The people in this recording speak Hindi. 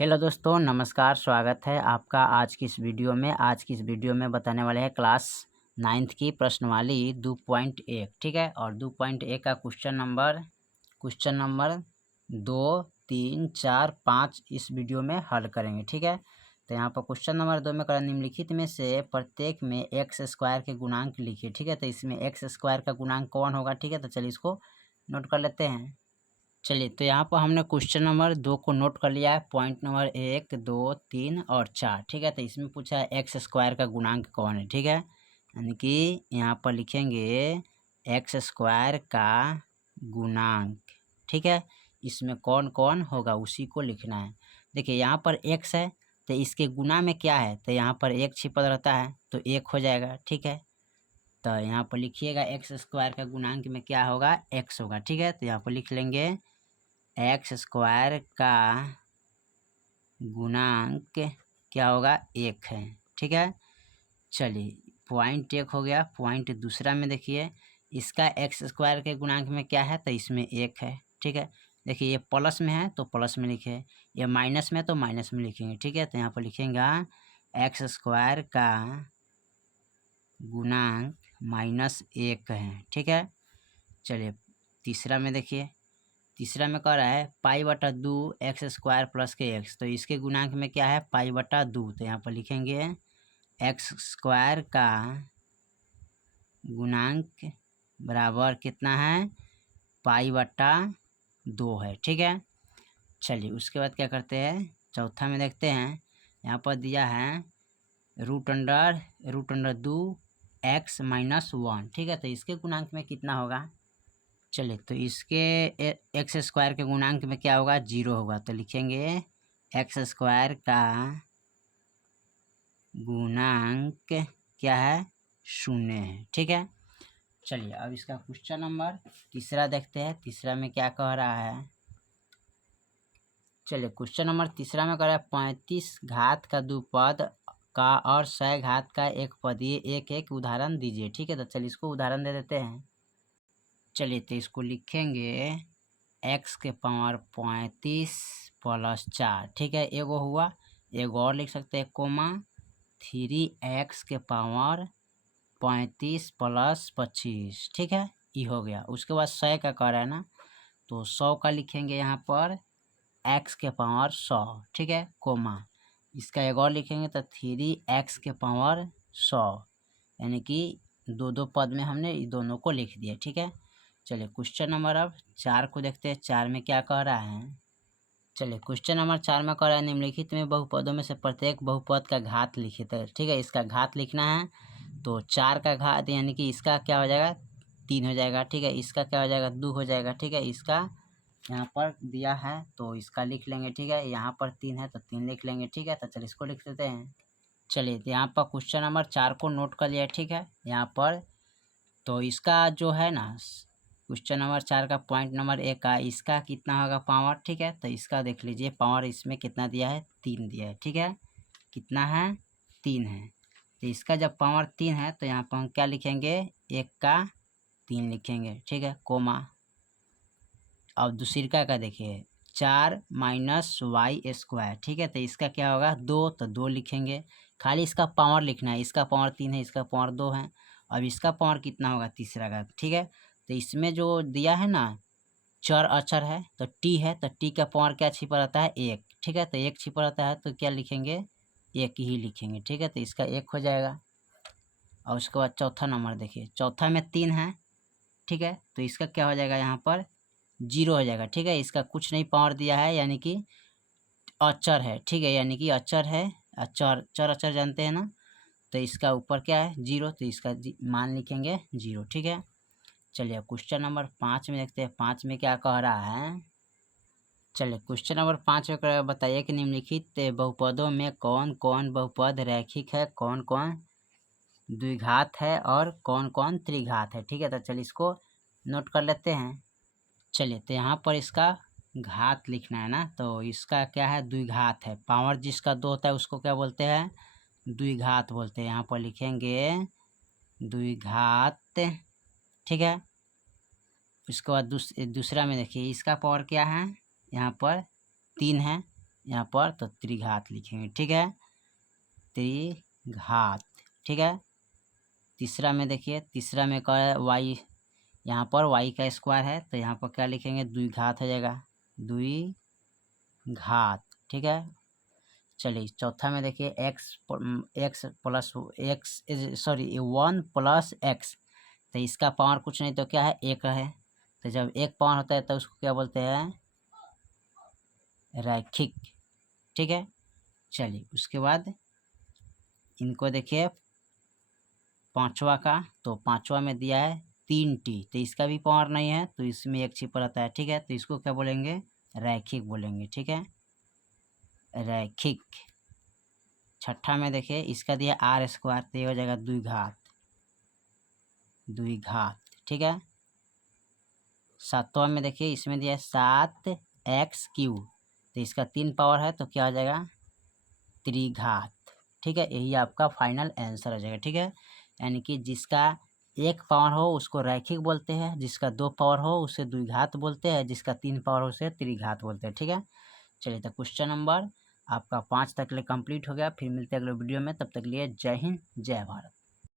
हेलो दोस्तों, नमस्कार। स्वागत है आपका आज की इस वीडियो में। आज की इस वीडियो में बताने वाले हैं क्लास 9th की प्रश्नवाली 2.1। ठीक है, और 2.1 का क्वेश्चन नंबर 2, 3, 4, 5 इस वीडियो में हल करेंगे। ठीक है, तो यहाँ पर क्वेश्चन नंबर 2 में करें निम्नलिखित में से प्रत्येक में एक्स स्क्वायर के गुणांक लिखिए। ठीक है, तो इसमें एक्स स्क्वायर का गुणांक कौन होगा? ठीक है, तो चलिए इसको नोट कर लेते हैं। चलिए, तो यहाँ पर हमने क्वेश्चन नंबर 2 को नोट कर लिया है। पॉइंट नंबर 1, 2, 3 और 4। ठीक है, तो इसमें पूछा है एक्स स्क्वायर का गुणांक कौन है। ठीक है, यानी कि यहाँ पर लिखेंगे एक्स स्क्वायर का गुणांक। ठीक है, इसमें कौन कौन होगा उसी को लिखना है। देखिए, यहाँ पर एक्स है तो इसके गुना में क्या है, तो यहाँ पर एक छिपा रहता है तो एक हो जाएगा। ठीक है, तो यहाँ पर लिखिएगा एक्स स्क्वायर का गुणांक में क्या होगा, एक्स होगा। ठीक है, तो यहाँ पर लिख लेंगे एक्स स्क्वायर का गुणांक क्या होगा, एक है। ठीक है, चलिए पॉइंट एक हो गया। पॉइंट दूसरा में देखिए, इसका एक्स स्क्वायर के गुणांक में क्या है, तो इसमें एक है। ठीक है, देखिए ये प्लस में है तो प्लस में लिखे, ये माइनस में तो माइनस में लिखेंगे। ठीक है, तो यहाँ पर लिखेंगे एक्स स्क्वायर का गुणांक -1 है। ठीक है, चलिए तीसरा में देखिए, तीसरा में कह रहा है पाई बटा 2 एक्स स्क्वायर प्लस के एक्स, तो इसके गुणांक में क्या है, पाई बटा 2। तो यहाँ पर लिखेंगे एक्स स्क्वायर का गुणांक बराबर कितना है, पाई बटा 2 है। ठीक है, चलिए उसके बाद क्या करते हैं, चौथा में देखते हैं। यहाँ पर दिया है रूट अंडर 2 एक्स माइनस 1। ठीक है, तो इसके गुणांक में कितना होगा, चलिए तो इसके एक्स स्क्वायर के गुणांक में क्या होगा, 0 होगा। तो लिखेंगे एक्स स्क्वायर का गुणांक क्या है, 0 है। ठीक है, चलिए अब इसका क्वेश्चन नंबर तीसरा देखते हैं। तीसरा में क्या कह रहा है, चलिए क्वेश्चन नंबर तीसरा में कह रहा है 35 घात का 2 पद का और 100 घात का 1 पद, ये एक एक उदाहरण दीजिए। ठीक है, तो चलिए इसको उदाहरण दे देते हैं। चलिए तो इसको लिखेंगे एक्स के पावर 35 प्लस 4। ठीक है, एगो हुआ, एगो और लिख सकते हैं कोमा 3x के पावर 35 प्लस 25। ठीक है, ये हो गया। उसके बाद 100 का कर रहा है ना, तो 100 का लिखेंगे यहाँ पर x के पावर 100। ठीक है, कोमा इसका एक और लिखेंगे तो 3x के पावर 100, यानी कि दो दो पद में हमने ये दोनों को लिख दिया। ठीक है, चलिए क्वेश्चन नंबर अब 4 को देखते हैं। 4 में क्या कह रहा है, चलिए क्वेश्चन नंबर 4 में कह रहा है निम्नलिखित में बहुपदों में से प्रत्येक बहुपद का घात लिखिए। तो ठीक है, इसका घात लिखना है, तो 4 का घात यानी कि इसका क्या हो जाएगा, 3 हो जाएगा। ठीक है, इसका क्या हो जाएगा, 2 हो जाएगा। ठीक है, इसका यहाँ पर दिया है तो इसका लिख लेंगे। ठीक है, यहाँ पर 3 है तो 3 लिख लेंगे। ठीक है, तो चलिए इसको लिख देते हैं। चलिए तो यहाँ पर क्वेश्चन नंबर 4 को नोट कर लिया। ठीक है, यहाँ पर तो इसका जो है ना क्वेश्चन नंबर 4 का पॉइंट नंबर 1 का इसका कितना होगा पावर। ठीक है, तो इसका देख लीजिए पावर इसमें कितना दिया है, 3 दिया है। ठीक है, कितना है, 3 है। तो इसका जब पावर 3 है तो यहाँ पर हम क्या लिखेंगे, 1 का 3 लिखेंगे। ठीक है, कोमा अब दूसरी का देखिए 4 माइनस वाई स्क्वायर। ठीक है, तो इसका क्या होगा, 2, तो 2 लिखेंगे। खाली इसका पावर लिखना है, इसका पावर 3 है, इसका पावर 2 है। अब इसका पावर कितना होगा, तीसरा का। ठीक है, तो इसमें जो दिया है ना चर अक्षर है तो टी है, तो टी का पावर क्या छिपा रहता है, 1। ठीक है, तो 1 छिपा रहता है तो क्या लिखेंगे, 1 ही लिखेंगे। ठीक है, तो इसका 1 हो जाएगा। और उसके बाद चौथा नंबर देखिए, चौथा में 3 है। ठीक है, तो इसका क्या हो जाएगा, यहाँ पर 0 हो जाएगा। ठीक है, इसका कुछ नहीं पावर दिया है, यानी कि अक्षर है। ठीक है, यानी कि अक्षर है, अक्षर चर अक्षर जानते हैं ना, तो इसका ऊपर क्या है, 0, तो इसका मान लिखेंगे 0। ठीक है, चलिए क्वेश्चन नंबर 5 में देखते हैं। 5 में क्या कह रहा है, चलिए क्वेश्चन नंबर 5 में बताइए कि निम्नलिखित बहुपदों में कौन कौन बहुपद रैखिक है, कौन कौन द्विघात है और कौन कौन त्रिघात है। ठीक है, तो चलिए इसको नोट कर लेते हैं। चलिए तो यहाँ पर इसका घात लिखना है ना, तो इसका क्या है, द्विघात है। पावर जिसका 2 होता है उसको क्या बोलते हैं, द्विघात बोलते हैं। यहाँ पर लिखेंगे द्विघात। ठीक है, उसके बाद दूसरा में देखिए इसका पावर क्या है, यहाँ पर 3 है यहाँ पर तो त्रिघात लिखेंगे, ठीक है, त्रिघात, ठीक है। तीसरा में देखिए, तीसरा में क्या है, y, यहाँ पर y का स्क्वायर है तो यहाँ पर क्या लिखेंगे, द्विघात हो जाएगा, द्विघात, ठीक है। चलिए चौथा में देखिए x plus x, sorry 1 plus x, तो इसका पावर कुछ नहीं तो क्या है, एक है। तो जब एक पावर होता है तो उसको क्या बोलते हैं, रैखिक, ठीक है। चलिए उसके बाद इनको देखिए पांचवा का, तो पांचवा में दिया है 3t, तो इसका भी पावर नहीं है तो इसमें एक छिपा रहता है, ठीक है, तो इसको क्या बोलेंगे, रैखिक बोलेंगे, ठीक है, रैखिक। छठा में देखिए इसका दिया r स्क्वायर, तो ये हो जाएगा द्विघात, द्विघात, ठीक है। सातवां में देखिए इसमें दिया है 7x3, तो इसका 3 पावर है तो क्या हो जाएगा, त्रिघात, ठीक है। यही आपका फाइनल आंसर हो जाएगा, ठीक है। यानी कि जिसका एक पावर हो उसको रैखिक बोलते हैं, जिसका 2 पावर हो उसे द्विघात बोलते हैं, जिसका 3 पावर हो उसे त्रिघात बोलते हैं, ठीक है। चलिए तो क्वेश्चन नंबर आपका 5 तक ले कंप्लीट हो गया। फिर मिलते हैं अगले वीडियो में, तब तक लिए जय हिंद जय भारत।